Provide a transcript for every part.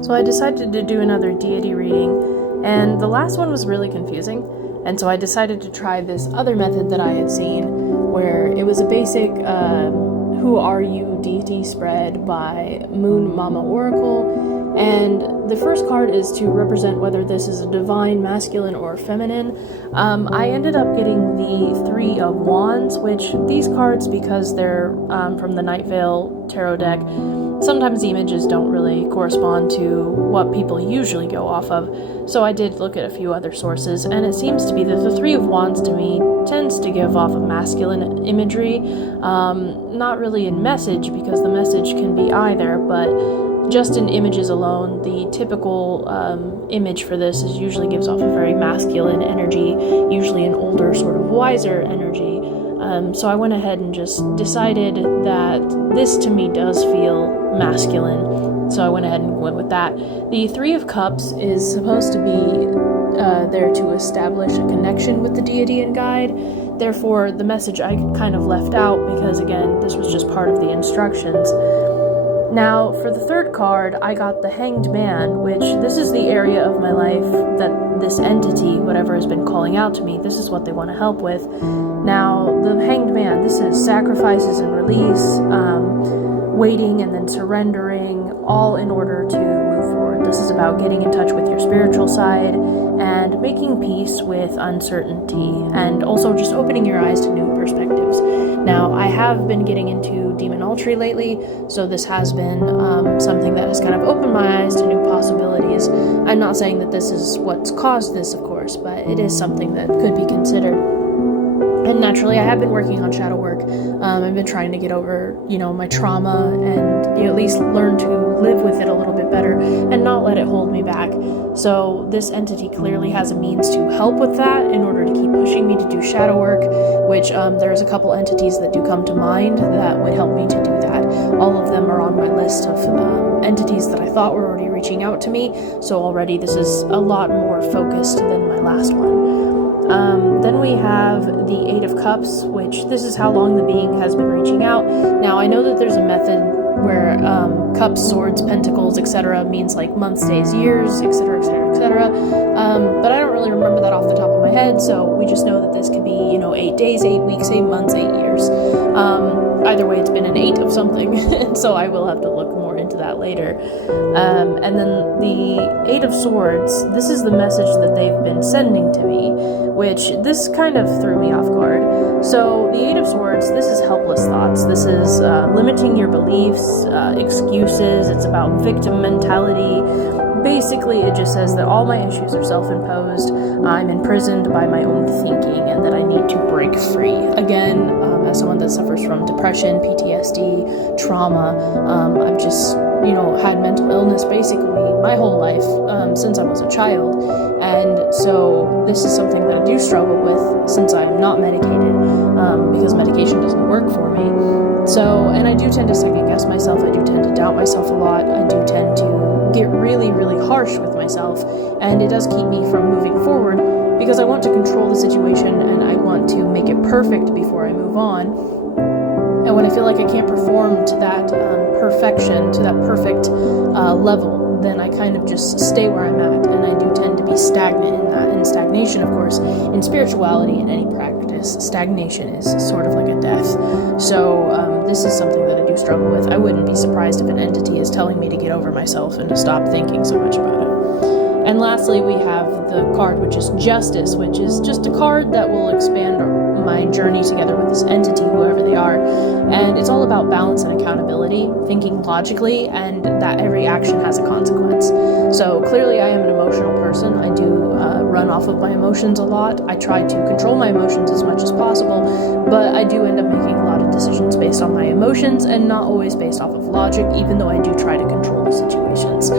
So I decided to do another deity reading, and the last one was really confusing, and so I decided to try this other method that I had seen, where it was a basic Who Are You deity spread by Moon Mama Oracle, and the first card is to represent whether this is a divine, masculine, or feminine. I ended up getting the Three of Wands, which these cards, because they're from the Night Vale tarot deck, sometimes the images don't really correspond to what people usually go off of, so I did look at a few other sources, and it seems to be that the Three of Wands to me tends to give off a masculine imagery, not really in message, because the message can be either, but just in images alone, the typical image for this usually gives off a very masculine energy, usually an older, sort of wiser energy. So I went ahead and just decided that this to me does feel masculine, so I went ahead and went with that. The Three of Cups is supposed to be there to establish a connection with the deity and guide. Therefore, the message I kind of left out because, again, this was just part of the instructions. Now, for the third card, I got the Hanged Man, which this is the area of my life that this entity, whatever has been calling out to me, this is what they want to help with. Now, the Hanged Man, this is sacrifices and release, waiting and then surrendering, all in order to move forward. This is about getting in touch with your spiritual side and making peace with uncertainty, and also just opening your eyes to new perspectives. Now, I have been getting into demonology lately, so this has been something that has kind of opened my eyes to new possibilities. I'm not saying that this is what's caused this, of course, but it is something that could be considered. And naturally, I have been working on shadow work. I've been trying to get over, my trauma and at least learn to live with it a little bit better and not let it hold me back. So this entity clearly has a means to help with that in order to keep pushing me to do shadow work, which there's a couple entities that do come to mind that would help me to do that. All of them are on my list of entities that I thought were already reaching out to me, so already this is a lot more focused than my last one. Then we have the Eight of Cups, which this is how long the being has been reaching out. Now, I know that there's a method where cups, swords, pentacles, etc. means like months, days, years, etc., etc., etc. But I don't really remember that off the top of my head, so we just know that this could be, 8 days, 8 weeks, 8 months, 8 years. Either way, it's been an 8 of something, so I will have to look more into that later. And then the Eight of Swords, this is the message that they've been sending to me, which this kind of threw me off guard. So the Eight of Swords, this is helpless thoughts. This is limiting your beliefs, excuses. It's about victim mentality. Basically, it just says that all my issues are self-imposed, I'm imprisoned by my own thinking, and that I need to break free. Again, as someone that suffers from depression, PTSD, trauma, I've just, had mental illness basically my whole life, since I was a child, and so this is something that I do struggle with since I'm not medicated, because medication doesn't work for me. So, and I do tend to second guess myself, I do tend to doubt myself a lot, I do tend to get really, really harsh with myself, and it does keep me from moving forward because I want to control the situation and I want to make it perfect before I move on. And when I feel like I can't perform to that perfection, to that perfect level, then I kind of just stay where I'm at, and I do tend to be stagnant in that. And stagnation, of course, in spirituality, in any practice, stagnation is sort of like a death. So this is something that I do struggle with. I wouldn't be surprised if an entity is telling me to get over myself and to stop thinking so much about it. And lastly, we have the card, which is Justice, which is just a card that will expand my journey together with this entity, whoever they are. And it's all about balance and accountability, thinking logically, and that every action has a consequence. So clearly I am an emotional person. I do run off of my emotions a lot. I try to control my emotions as much as possible, but I do end up making a lot of decisions based on my emotions and not always based off of logic, even though I do try to control the situations.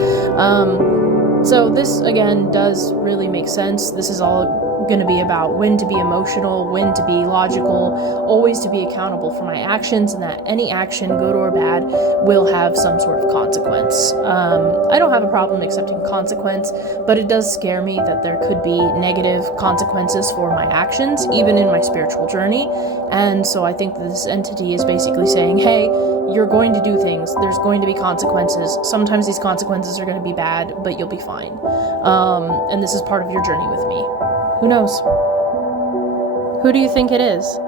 So this, again, does really make sense. This is all going to be about when to be emotional, when to be logical, always to be accountable for my actions, and that any action, good or bad, will have some sort of consequence. I don't have a problem accepting consequence, but it does scare me that there could be negative consequences for my actions, even in my spiritual journey. And so I think that this entity is basically saying, hey, you're going to do things, there's going to be consequences. Sometimes these consequences are going to be bad, but you'll be fine. And this is part of your journey with me. Who knows? Who do you think it is?